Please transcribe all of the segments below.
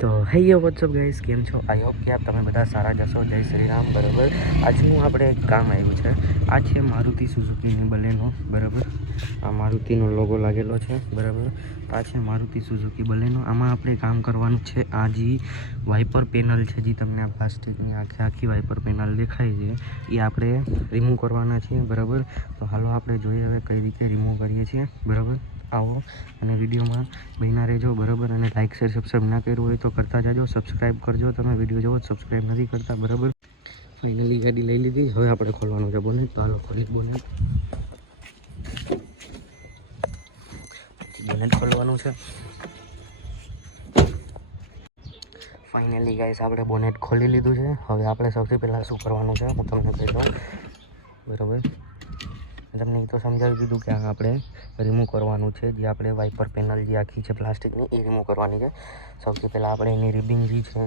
તો હે યો વોટ્સઅપ ગાઈસ, કેમ છો? આઈ હોપ કે તમે બધા સારા જશો. જય શ્રી રામ. બરાબર, આજનું આપણે એક કામ આવ્યું છે. આ છે મારુતિ સુઝુકીની બલેનો. બરાબર, આ મારુતિનો લોગો લાગેલો છે. બરાબર, આ છે મારુતિ સુઝુકી બલેનો. આમાં આપણે કામ કરવાનું છે. આ જે વાઇપર પેનલ છે, જે તમને આ પ્લાસ્ટિકની આખી વાઇપર પેનલ દેખાય છે, એ આપણે રિમૂવ કરવાના છીએ. બરાબર, તો હાલો આપણે જોઈએ હવે કઈ રીતે રિમૂવ કરીએ છીએ. બરાબર, આવો અને વિડીયોમાં બન્યા રહેજો. બરાબર, અને લાઇક શેર સબસ્ક્રાઈબ ના કર્યું હોય તો કરતા જાજો. સબસ્ક્રાઈબ કરજો. તમે વિડીયો જોવો સબસ્ક્રાઈબ નથી કરતા. બરાબર, ફાઇનલી ગાડી લઈ લીધી. હવે આપણે ખોલવાનું છે બોનેટ. તો હાલો ખોલી બોનેટ. બોનેટ ખોલવાનું છે. ફાઇનલી ગાઈસ, આપણે બોનેટ ખોલી લીધું છે. હવે આપણે સૌથી પહેલાં શું કરવાનું છે હું તમને કહી દઉં. બરાબર, તમને એ તો સમજાવી દીધું કે આ આપણે રિમૂવ કરવાનું છે. જે આપણે વાઇપર પેનલ જે આખી છે પ્લાસ્ટિકની, એ રિમૂવ કરવાની છે. સૌથી પહેલાં આપણે એની રિબિન જે છે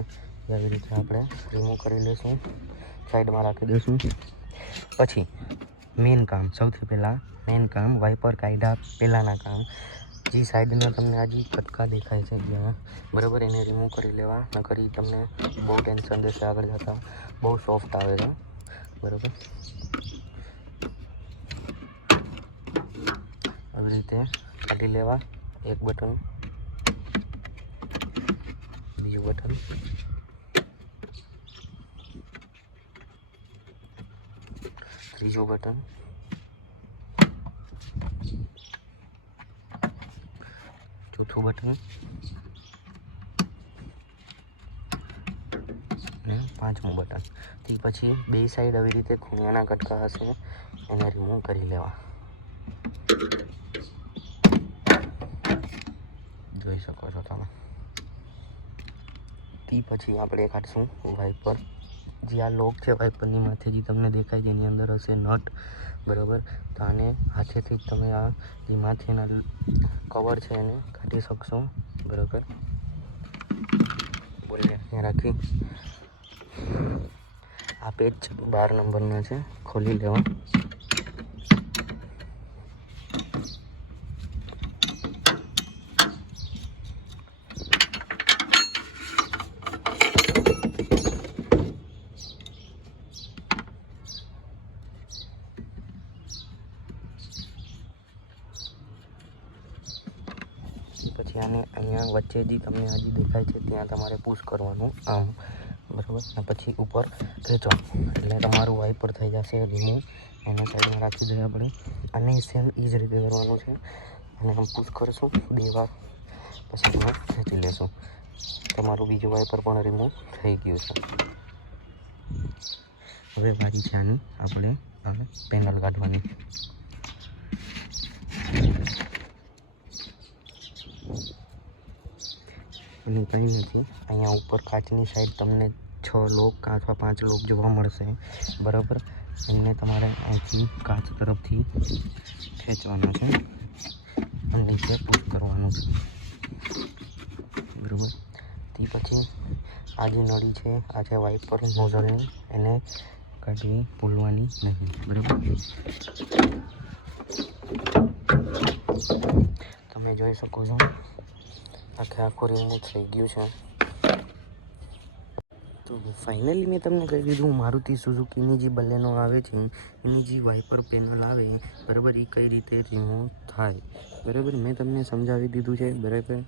એ આવી રીતે આપણે રિમૂવ કરી લઈશું, સાઈડમાં રાખી દઈશું. પછી મેઇન કામ, સૌથી પહેલાં મેઇન કામ, વાઇપર કાઢ્યા પહેલાંના કામ, જે સાઈડના તમને આ જે કટકા દેખાય છે જ્યાં, બરાબર, એને રિમૂવ કરી લેવા. નકર તમને બહુ ટેન્શન દેશે આગળ જતાં. બહુ સોફ્ટ આવે છે. બરાબર, આવી રીતે કાઢી લેવા. એક બટન, બીજું બટન, ત્રીજું બટન, ચોથું બટન અને પાંચમું બટન. તે પછી બે સાઈડ આવી રીતે ખૂણાના કટકા હશે, એને રિમૂવ કરી લેવા. જોઈ શકો છો તમે. તે પછી આપણે કાઢશું વાઇપર. જે આ લોક છે વાઇપરની માથે જે તમને દેખાય છે, એની અંદર હશે નટ. બરાબર, તો આને હાથેથી જ તમે આ જે માથેના કવર છે એને કાઢી શકશો. બરાબર, બોલને ત્યાં રાખી. આ પેજ 12 નંબરના છે, ખોલી લેવા. પછી આને અહીંયા વચ્ચે જે તમને હજી દેખાય છે ત્યાં તમારે પુશ કરવાનું આમ. બરાબર, અને પછી ઉપર ખેંચો એટલે તમારું વાઇપર થઈ જશે રિમૂવ. એને સાઈડમાં રાખી દઈએ આપણે. આને સેમ એ જ રીતે કરવાનું છે. અને આમ પુશ કરશું 2 વાર, પછી તમે ખેંચી લેશું. તમારું બીજું વાઇપર પણ રિમૂવ થઈ ગયું છે. હવે બારી છે આની આપણે પેનલ કાઢવાની. અને કંઈ નથી, અહીંયા ઉપર કાચની સાઈડ તમને 6 લોક અથવા 5 લોક જોવા મળશે. બરાબર, એમને તમારે અહીંથી કાચ તરફથી ખેંચવાના છે અને નીચે પુશ કરવાનું છે. બરાબર, તે પછી આ જે નળી છે, આ છે વાઇપર નોઝલની, એને કાઢવી ભૂલવાની નહીં. બરાબર, તમે જોઈ શકો છો આખું રિમૂવ થઈ ગયું છે. તો ફાઇનલી મેં તમને કહી દીધું, મારુતિ સુઝુકીની જે બલેનો આવે છે એની જે વાઇપર પેનલ આવે, બરાબર, એ કઈ રીતે રિમૂવ થાય. બરાબર, મેં તમને સમજાવી દીધું છે. બરાબર,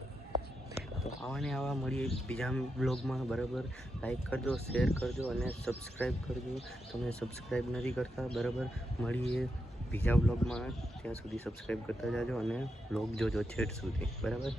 તો આવા ને આવા મળીએ બીજા બ્લોગમાં. બરાબર, લાઈક કરજો, શેર કરજો અને સબસ્ક્રાઈબ કરજો. તમે સબસ્ક્રાઈબ નથી કરતા. બરાબર, મળીએ બીજા બ્લોગમાં. ત્યાં સુધી સબસ્ક્રાઈબ કરતા જાજો અને બ્લોગ જોજો છેટ સુધી. બરાબર.